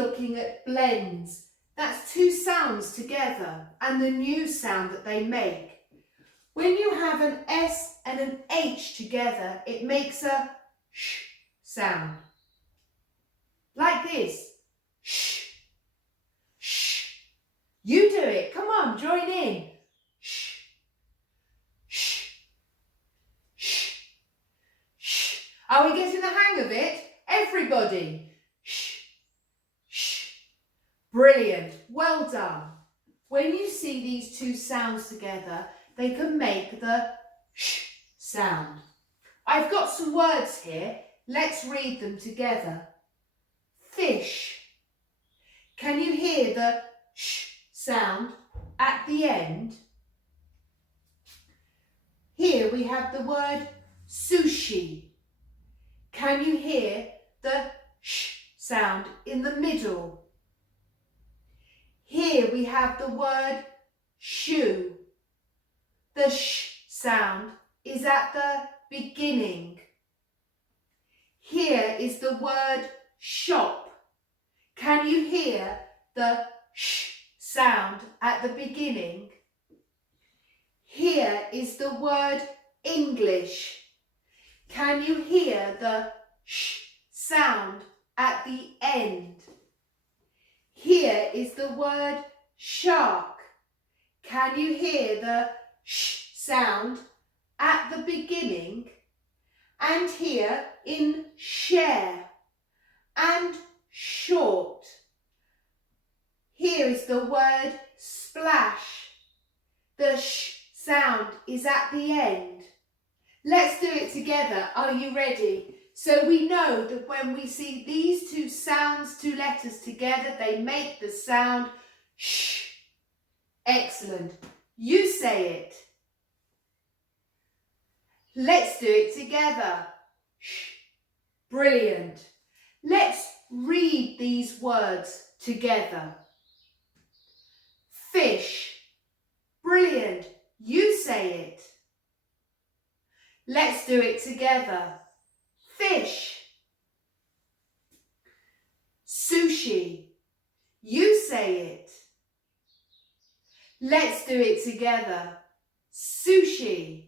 looking at blends. That's two sounds together and the new sound that they make. When you have an S and an H together, it makes a sh sound. Like this. Sh, sh. You do it. Come on, join in. Sh, sh, sh, sh. Are we getting the hang of it? Everybody. Sh, sh. Brilliant. Well done. When you see these two sounds together, they can make the sh sound. I've got some words here. Let's read them together. Fish. Can you hear the sh sound at the end? Here we have the word sushi. Can you hear the sh sound in the middle? Here we have the word shoe. The sh sound is at the beginning. Here is the word shop. Can you hear the sh sound at the beginning? Here is the word English. Can you hear the sh sound at the end? Here is the word shark. Can you hear the sh sound at the beginning? And here in share and short. Here is the word splash. The sh sound is at the end. Let's do it together. Are you ready? So we know that when we see these two sounds, two letters together, they make the sound sh. Excellent. You say it. Let's do it together. Shh. Brilliant. Let's read these words together. Fish. Brilliant. You say it. Let's do it together. Fish. Sushi. You say it. Let's do it together. Sushi.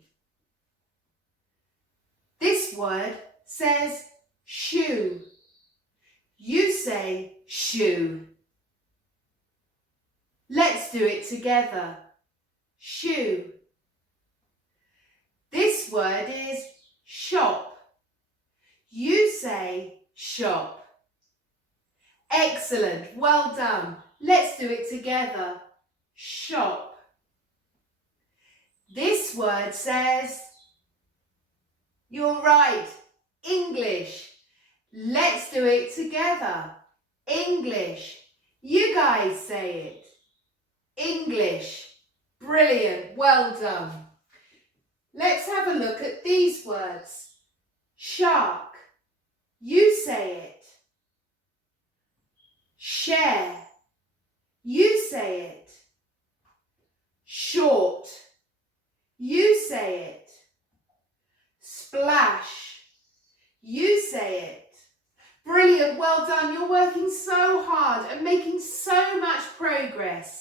This word says shoe. You say shoe. Let's do it together. Shoe. This word is shop. You say shop. Excellent. Well done. Let's do it together. Shop. This word says, you're right, English. Let's do it together. English. You guys say it. English. Brilliant. Well done. Let's have a look at these words. Shark. You say it. Share. You say it. Short. You say it. Splash. You say it. Brilliant, well done. You're working so hard and making so much progress.